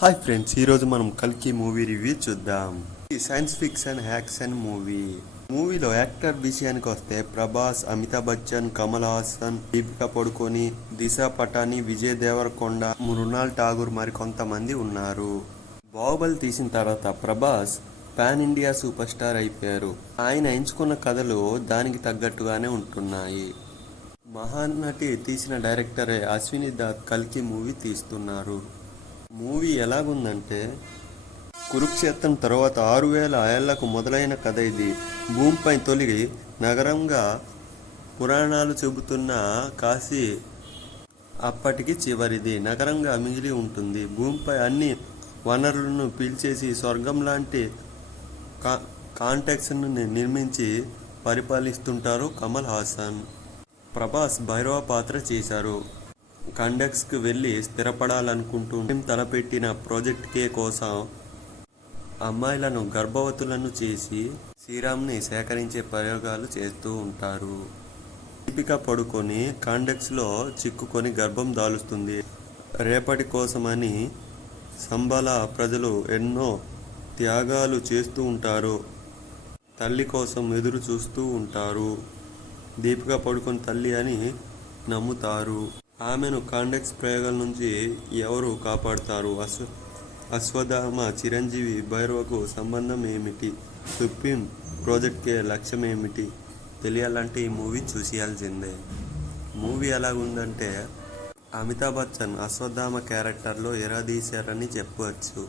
Hi friends, ఈరోజు మనం కల్కి మూవీ రివ్యూ చూద్దాం. ఈ సైన్స్ ఫిక్షన్ యాక్షన్ మూవీలో యాక్టర్ విషయానికి వస్తే ప్రభాస్, అమితాబ్ బచ్చన్, కమల్ హాసన్, దీపికా పడుకోని, దిశా పటాని, విజయ్ దేవరకొండ, మృణాల్ ఠాగూర్ మరి కొంతమంది ఉన్నారు. బాహుబలి తీసిన తర్వాత Prabhas pan India super star అయిపోయారు. ఆయన ఎంచుకున్న కథలు దానికి తగ్గట్టుగానే ఉంటున్నాయి. మహానటి తీసిన డైరెక్టరే అశ్విని దత్ కల్కి మూవీ తీస్తున్నారు. మూవీ ఎలాగుందంటే, కురుక్షేత్రం తర్వాత 6000 ఏళ్లకు మొదలైన కథ ఇది. భూమిపై తొలి నగరంగా పురాణాలు చెబుతున్న కాశీ అప్పటికి చివరిది నగరంగా మిగిలి ఉంటుంది. భూమిపై అన్ని వనరులను పీల్చేసి స్వర్గం లాంటి కాంటెక్స్ను నిర్మించి పరిపాలిస్తుంటారు కమల్ హాసన్. ప్రభాస్ భైరవ పాత్ర చేశారు. కండక్స్కి వెళ్ళి స్థిరపడాలనుకుంటూ తలపెట్టిన ప్రాజెక్ట్ కే కోసం అమ్మాయిలను గర్భవతులను చేసి శ్రీరామ్ని సేకరించే ప్రయోగాలు చేస్తూ ఉంటారు. దీపికా పడుకొని కాండక్స్లో చిక్కుకొని గర్భం దాలుస్తుంది. రేపటి కోసమని సంబల ప్రజలు ఎన్నో త్యాగాలు చేస్తూ ఉంటారు. తల్లి కోసం ఎదురు చూస్తూ ఉంటారు. దీపికా పడుకొని తల్లి అని నమ్ముతారు. ఆమెను కాండక్స్ ప్రయోగాల నుంచి ఎవరు కాపాడుతారు? అశ్వత్థామ, చిరంజీవి, భైరవకు సంబంధం ఏమిటి? సుప్రీం ప్రాజెక్ట్కే లక్ష్యం ఏమిటి? తెలియాలంటే ఈ మూవీ చూసేయాల్సిందే. మూవీ ఎలాగుందంటే, అమితాబ్ బచ్చన్ అశ్వత్థామ క్యారెక్టర్లో ఎరాదీశారని చెప్పవచ్చు.